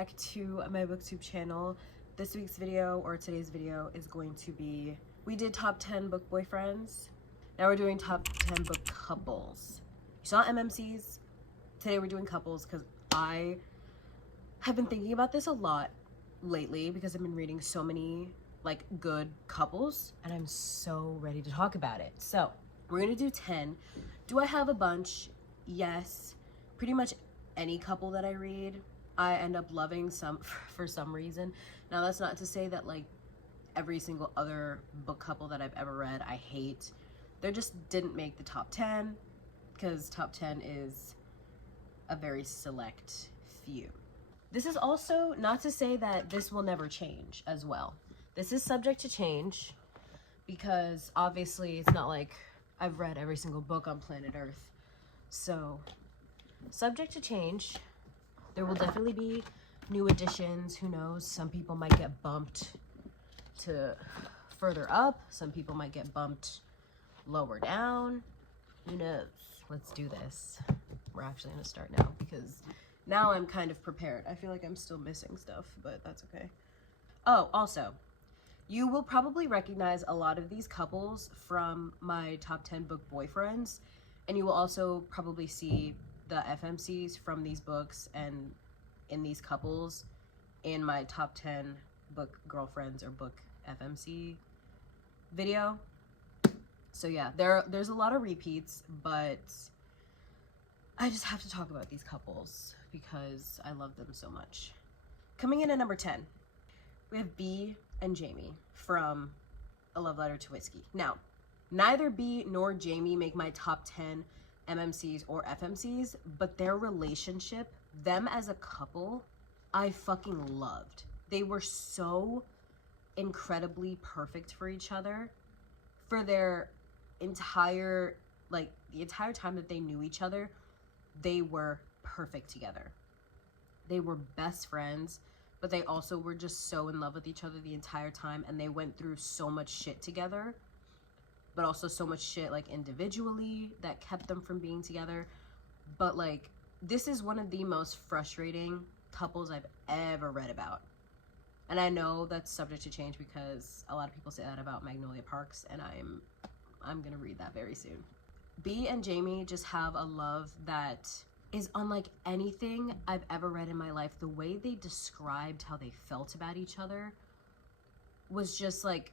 back to my booktube channel. This week's video, or today's video, is going to be, we did top 10 book boyfriends. Now we're doing top 10 book couples. You saw MMCs. Today we're doing couples because I have been thinking about this a lot lately because I've been reading so many like good couples and I'm so ready to talk about it. So we're gonna do 10. Do I have a bunch? Yes. Pretty much any couple that I read, I end up loving for some reason. Now that's not to say that like every single other book couple that I've ever read I hate. They just didn't make the top 10 because top 10 is a very select few. This is also not to say that this will never change as well. This is subject to change because obviously it's not like I've read every single book on planet Earth. So subject to change. There will definitely be new additions. Who knows? Some people might get bumped to further up. Some people might get bumped lower down. Who knows? Let's do this. We're actually going to start now because now I'm kind of prepared. I feel like I'm still missing stuff, but that's okay. Oh, also, you will probably recognize a lot of these couples from my top 10 book boyfriends, and you will also probably see the FMCs from these books and in these couples in my top 10 book girlfriends or book FMC video. So yeah, there's a lot of repeats, but I just have to talk about these couples because I love them so much. Coming in at number 10, we have B and Jamie from A Love Letter to Whiskey. Now, neither B nor Jamie make my top 10 MMCs or FMCs, but their relationship, them as a couple, I fucking loved. They were so incredibly perfect for each other for their entire, like, the entire time that they knew each other. They were perfect together. They were best friends, but they also were just so in love with each other the entire time, and they went through so much shit together, but also so much shit like individually that kept them from being together. But like, this is one of the most frustrating couples I've ever read about. And I know that's subject to change because a lot of people say that about Magnolia Parks, and I'm gonna read that very soon. B and Jamie just have a love that is unlike anything I've ever read in my life. The way they described how they felt about each other was just like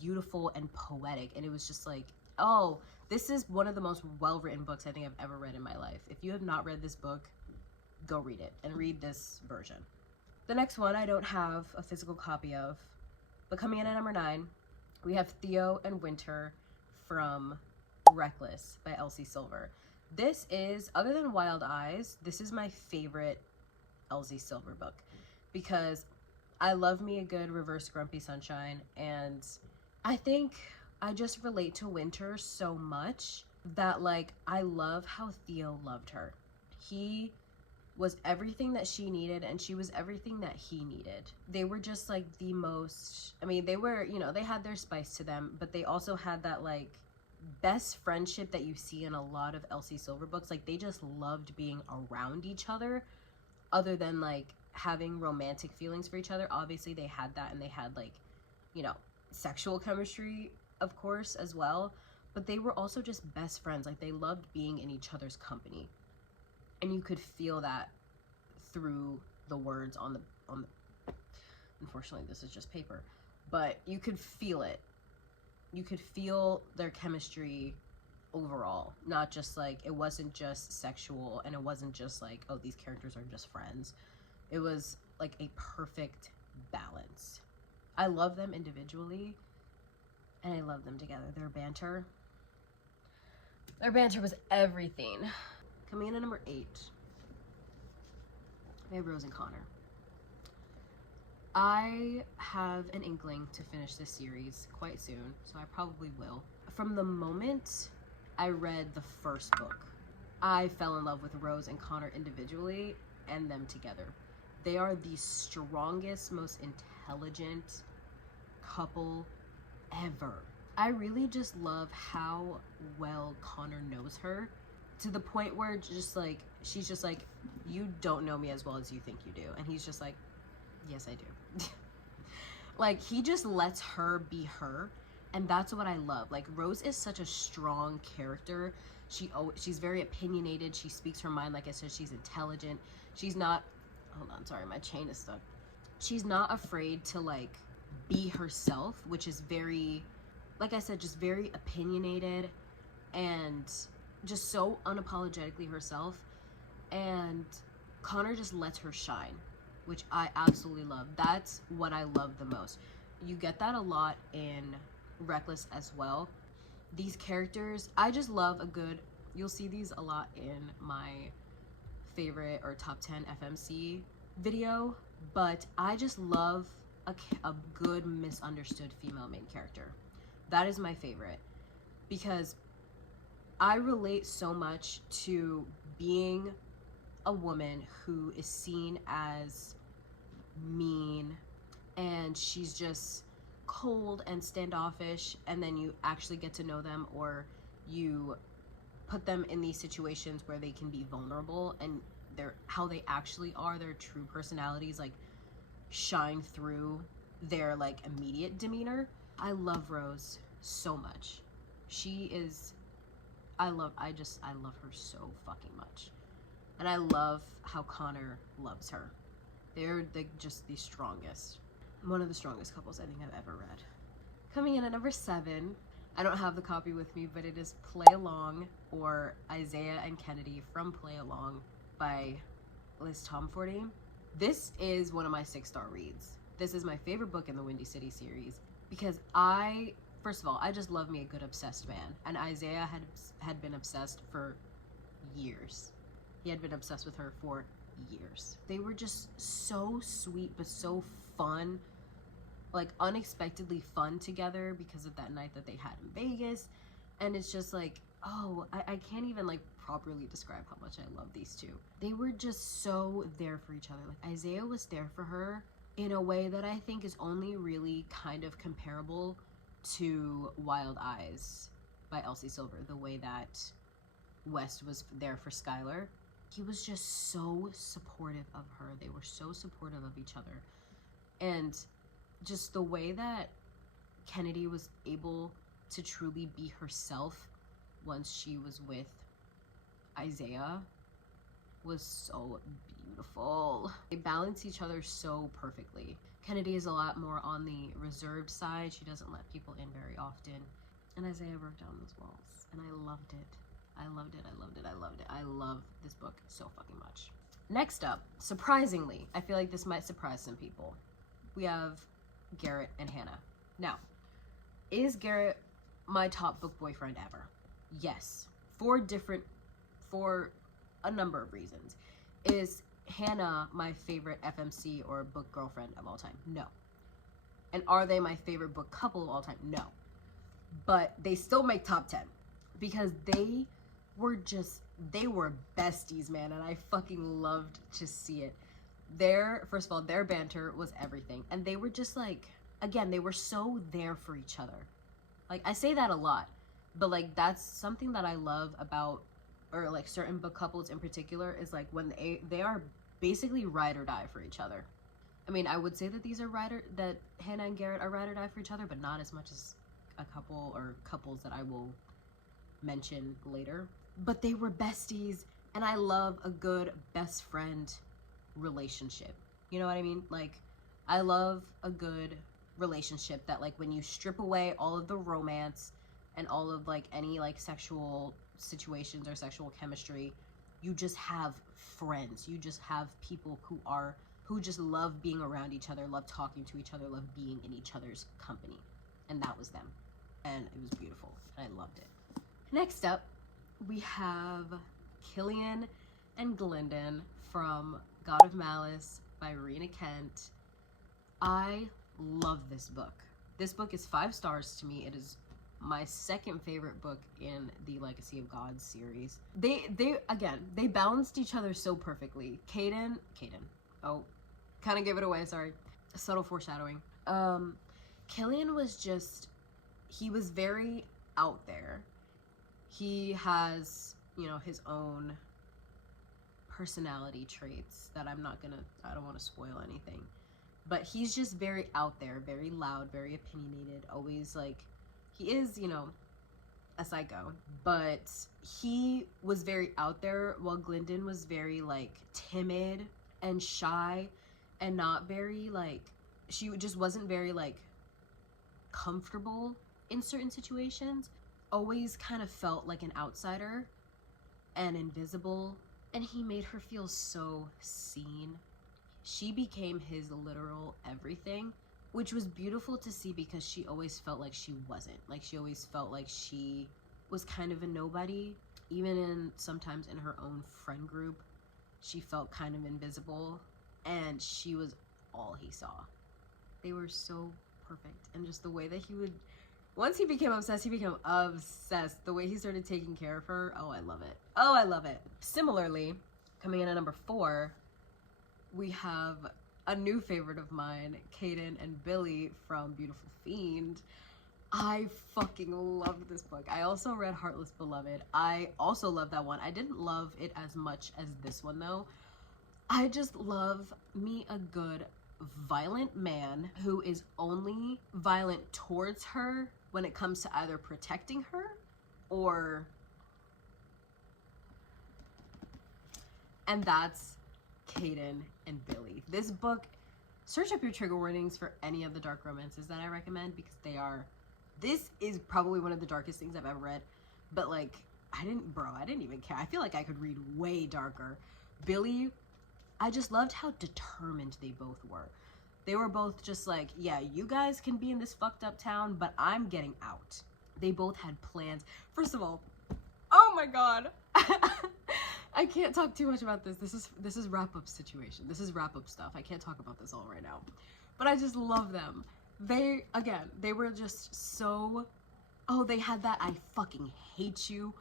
beautiful and poetic, and it was just like, oh, this is one of the most well-written books I think I've ever read in my life. If you have not read this book, go read it and read this version. The next one I don't have a physical copy of, but coming in at number 9, we have Theo and Winter from Reckless by Elsie Silver. This is, other than Wild Eyes, this is my favorite Elsie Silver book because I love me a good reverse Grumpy Sunshine, and I think I just relate to Winter so much that like I love how Theo loved her. He was everything that she needed and she was everything that he needed. They were just like the most, I mean, they were, you know, they had their spice to them, but they also had that like best friendship that you see in a lot of Elsie Silver books. Like they just loved being around each other other than like having romantic feelings for each other. Obviously they had that, and they had like, you know, sexual chemistry of course as well, but they were also just best friends. Like they loved being in each other's company, and you could feel that through the words on the unfortunately this is just paper, but you could feel it. You could feel their chemistry overall, not just like, it wasn't just sexual, and it wasn't just like, oh, these characters are just friends. It was like a perfect balance. I love them individually, and I love them together. Their banter was everything. Coming in at number 8, we have Rose and Connor. I have an inkling to finish this series quite soon, so I probably will. From the moment I read the first book, I fell in love with Rose and Connor individually and them together. They are the strongest, most intelligent couple ever. I really just love how well Connor knows her to the point where just like she's just like, you don't know me as well as you think you do, and he's just like, yes I do. Like, he just lets her be her, and that's what I love. Like, Rose is such a strong character. She's very opinionated. She speaks her mind. Like I said, she's intelligent. She's not, hold on, sorry, my chain is stuck. She's not afraid to like be herself, which is very, like I said, just very opinionated and just so unapologetically herself. And Connor just lets her shine, which I absolutely love. That's what I love the most. You get that a lot in Reckless as well. These characters, I just love a good, you'll see these a lot in my favorite or top 10 FMC video, but I just love a good misunderstood female main character. That is my favorite, because I relate so much to being a woman who is seen as mean and she's just cold and standoffish, and then you actually get to know them, or you put them in these situations where they can be vulnerable and how they actually are, their true personalities like shine through their like immediate demeanor. I love Rose so much. She is, I love her so fucking much. And I love how Connor loves her. They're just the strongest. One of the strongest couples I think I've ever read. Coming in at number 7, I don't have the copy with me, but it is Play Along, or Isaiah and Kennedy from Play Along by Liz Tomfordy. This is one of my 6-star reads. This is my favorite book in the Windy City series, because first of all, I just love me a good obsessed man. And Isaiah had been obsessed for years. He had been obsessed with her for years. They were just so sweet, but so fun, like unexpectedly fun together because of that night that they had in Vegas. And it's just like, oh, I can't even like properly describe how much I love these two. They were just so there for each other. Like, Isaiah was there for her in a way that I think is only really kind of comparable to Wild Eyes by Elsie Silver, the way that West was there for Skylar. He was just so supportive of her. They were so supportive of each other. And just the way that Kennedy was able to truly be herself once she was with Isaiah was so beautiful. They balance each other so perfectly. Kennedy is a lot more on the reserved side. She doesn't let people in very often. And Isaiah broke down those walls, and I loved it. I loved it, I loved it, I loved it. I love this book so fucking much. Next up, surprisingly, I feel like this might surprise some people, we have Garrett and Hannah. Now, is Garrett my top book boyfriend ever? Yes. For a number of reasons. Is Hannah my favorite FMC or book girlfriend of all time? No. And are they my favorite book couple of all time? No. But they still make top 10 because they were besties, man, and I fucking loved to see it. First of all, their banter was everything, and they were just like, again, they were so there for each other. Like, I say that a lot, but like that's something that I love about, or like certain book couples in particular, is like when they are basically ride or die for each other. I mean, I would say that that Hannah and Garrett are ride or die for each other, but not as much as a couple or couples that I will mention later. But they were besties, and I love a good best friend relationship. You know what I mean? Like, I love a good relationship that, like, when you strip away all of the romance and all of like any like sexual situations or sexual chemistry, you just have friends. You just have people who just love being around each other, love talking to each other, love being in each other's company. And that was them. And it was beautiful. And I loved it. Next up, we have Killian and Glendon from God of Malice by Rena Kent. I love this book. This book is 5 stars to me. It is my second favorite book in the Legacy of Gods series. They balanced each other so perfectly. Caden, oh, kind of gave it away, sorry. A subtle foreshadowing. Killian was he was very out there. He has you know, his own personality traits that I don't want to spoil anything. But he's just very out there, very loud, very opinionated, always like, he is, you know, a psycho. But he was very out there while Glyndon was very like timid and shy and not very like, she just wasn't very like comfortable in certain situations. Always kind of felt like an outsider and invisible. And he made her feel so seen. She became his literal everything, which was beautiful to see because she always felt like she wasn't. Like, she always felt like she was kind of a nobody. Even sometimes in her own friend group, she felt kind of invisible. And she was all he saw. They were so perfect. And just the way that he would, once he became obsessed, he became obsessed. The way he started taking care of her, oh, I love it. Oh, I love it. Similarly, coming in at number 4, we have a new favorite of mine, Caden and Billy from Beautiful Fiend. I fucking love this book. I also read Heartless Beloved. I also love that one. I didn't love it as much as this one though. I just love me a good violent man who is only violent towards her when it comes to either protecting her or... And that's Caden and Billy. This book, search up your trigger warnings for any of the dark romances that I recommend because they are, this is probably one of the darkest things I've ever read, but like, I didn't even care. I feel like I could read way darker. Billy, I just loved how determined they both were. They were both just like, yeah, you guys can be in this fucked up town, but I'm getting out. They both had plans. First of all, oh my God. I can't talk too much about this. This is wrap-up situation. This is wrap-up stuff. I can't talk about this all right now. But I just love them. They were just so... Oh, they had that I fucking hate you,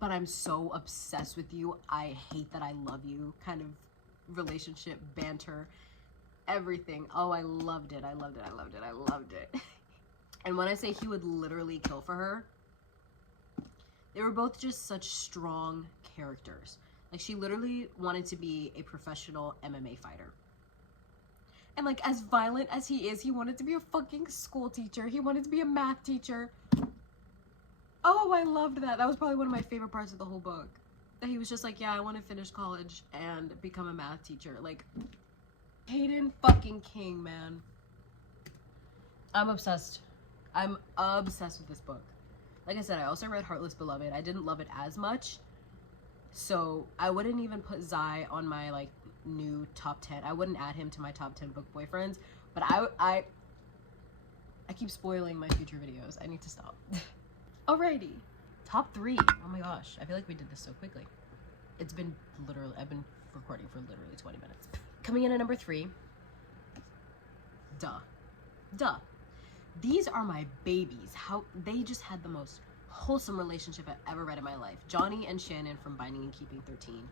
but I'm so obsessed with you. I hate that I love you kind of relationship, banter, everything. Oh, I loved it. I loved it. I loved it. I loved it. And when I say he would literally kill for her, they were both just such strong characters. Like, she literally wanted to be a professional MMA fighter. And like, as violent as he is, he wanted to be a fucking school teacher. He wanted to be a math teacher. Oh, I loved that. That was probably one of my favorite parts of the whole book. That he was just like, yeah, I want to finish college and become a math teacher. Like, Caden fucking King, man. I'm obsessed. I'm obsessed with this book. Like I said, I also read Heartless Beloved. I didn't love it as much. So I wouldn't even put Zai on my like new top 10. I wouldn't add him to my top 10 book boyfriends. But I keep spoiling my future videos. I need to stop. Alrighty. Top 3. Oh my gosh. I feel like we did this so quickly. It's been literally, I've been recording for literally 20 minutes. Coming in at number 3. Duh. These are my babies. How they just had the most wholesome relationship I've ever read in my life. Johnny and Shannon from Binding and Keeping 13.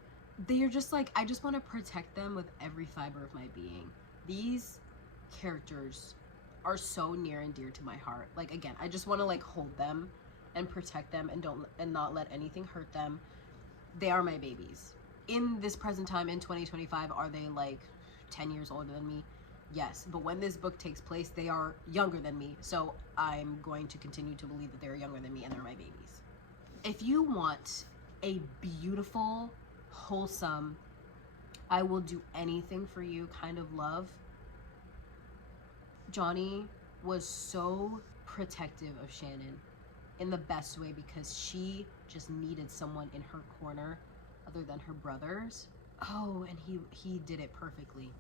They are just like, I just want to protect them with every fiber of my being. These characters are so near and dear to my heart. Like, again, I just want to like hold them and protect them and not let anything hurt them. They are my babies. In this present time, in 2025, are they like 10 years older than me? Yes, but when this book takes place, they are younger than me, so I'm going to continue to believe that they're younger than me and they're my babies. If you want a beautiful, wholesome, I will do anything for you kind of love, Johnny was so protective of Shannon in the best way because she just needed someone in her corner other than her brothers. Oh, and he did it perfectly.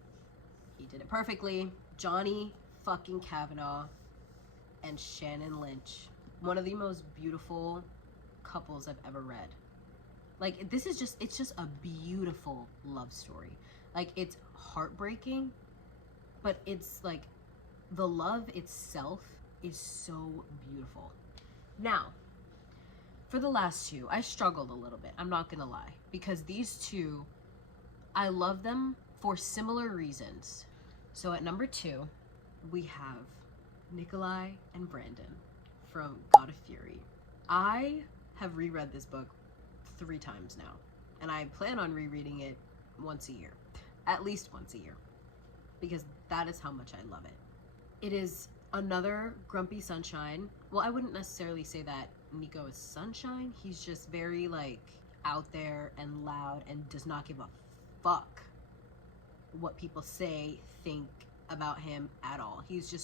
He did it perfectly. Johnny fucking Kavanaugh and Shannon Lynch. One of the most beautiful couples I've ever read. Like, it's just a beautiful love story. Like, it's heartbreaking, but it's like, the love itself is so beautiful. Now, for the last two, I struggled a little bit. I'm not gonna lie. Because these two, I love them for similar reasons. So at number 2, we have Nikolai and Brandon from God of Fury. I have reread this book 3 times now. And I plan on rereading it once a year. At least once a year. Because that is how much I love it. It is another grumpy sunshine. Well, I wouldn't necessarily say that Nico is sunshine. He's just very like out there and loud and does not give a fuck what people say, think about him at all. He's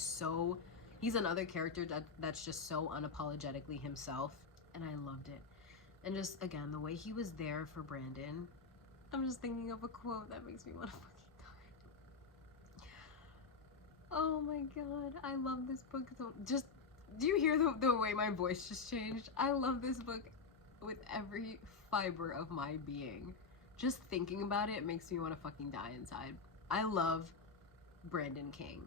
another character that's just so unapologetically himself, and I loved it. And just again, the way he was there for Brandon. I'm just thinking of a quote that makes me want to fucking die. Oh my god, I love this book so just, do you hear the way my voice just changed? I love this book with every fiber of my being. Just thinking about it makes me want to fucking die inside. I love Brandon King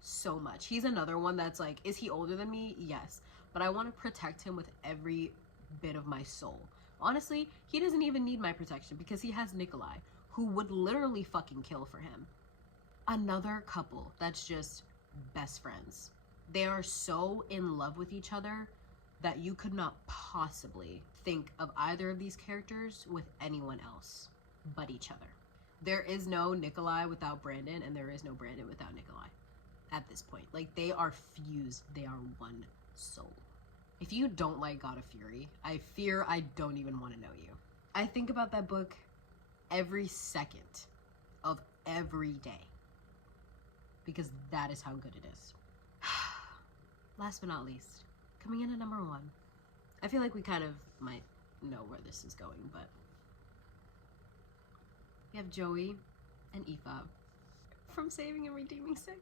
so much. He's another one that's like, is he older than me? Yes. But I want to protect him with every bit of my soul. Honestly, he doesn't even need my protection because he has Nikolai, who would literally fucking kill for him. Another couple that's just best friends. They are so in love with each other that you could not possibly think of either of these characters with anyone else but each other. There is no Nikolai without Brandon, and there is no Brandon without Nikolai at this point. Like, they are fused. They are one soul. If you don't like God of Fury, I fear I don't even want to know you. I think about that book every second of every day because that is how good it is. Last but not least, coming in at number 1. I feel like we kind of might know where this is going, but we have Joey and Aoife from Saving and Redeeming 6.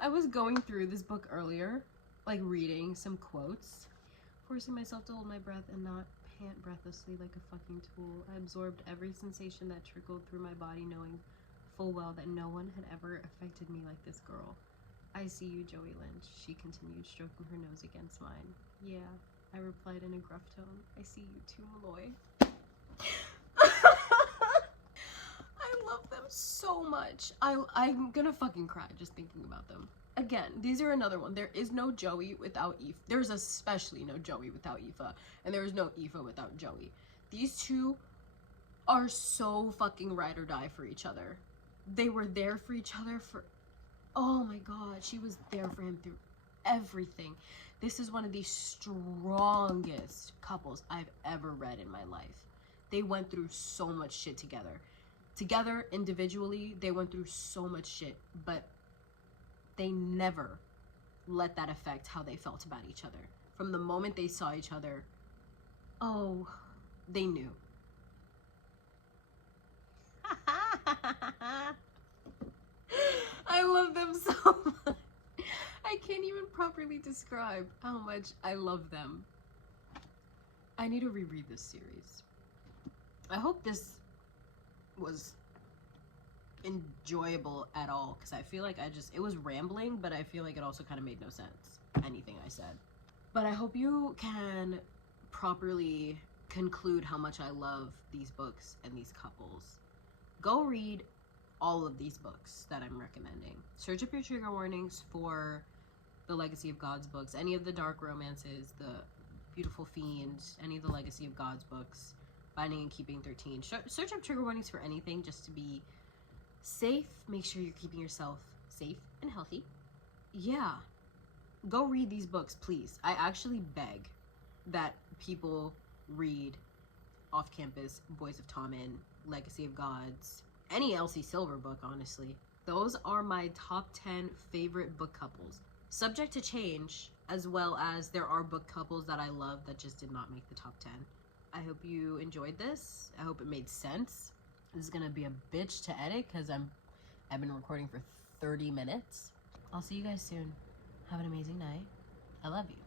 I was going through this book earlier, like reading some quotes, forcing myself to hold my breath and not pant breathlessly like a fucking tool. I absorbed every sensation that trickled through my body, knowing full well that no one had ever affected me like this girl. I see you, Joey Lynch, she continued, stroking her nose against mine. Yeah, I replied in a gruff tone. I see you too, Malloy. I love them so much. I'm gonna fucking cry just thinking about them. Again, these are another one. There is no Joey without Aoife. There's especially no Joey without Aoife. And there is no Aoife without Joey. These two are so fucking ride or die for each other. They were there for each other for... Oh my god, she was there for him through everything. This is one of the strongest couples I've ever read in my life. They went through so much shit together. Together, individually, they went through so much shit, but they never let that affect how they felt about each other. From the moment they saw each other, oh, they knew. I love them so much. I can't even properly describe how much I love them. I need to reread this series. I hope this was enjoyable at all, because I feel like it was rambling, but I feel like it also kind of made no sense, anything I said. But I hope you can properly conclude how much I love these books and these couples. Go read all of these books that I'm recommending. Search up your trigger warnings for the Legacy of Gods books, any of the dark romances, the Beautiful Fiend, any of the Legacy of Gods books, Binding and Keeping 13. Search up trigger warnings for anything just to be safe. Make sure you're keeping yourself safe and healthy. Yeah, go read these books, please. I actually beg that people read Off Campus, Boys of Tommen, Legacy of Gods, any Elsie Silver book, honestly. Those are my top 10 favorite book couples. Subject to change, as well as there are book couples that I love that just did not make the top 10. I hope you enjoyed this. I hope it made sense. This is gonna be a bitch to edit because I've been recording for 30 minutes. I'll see you guys soon. Have an amazing night. I love you.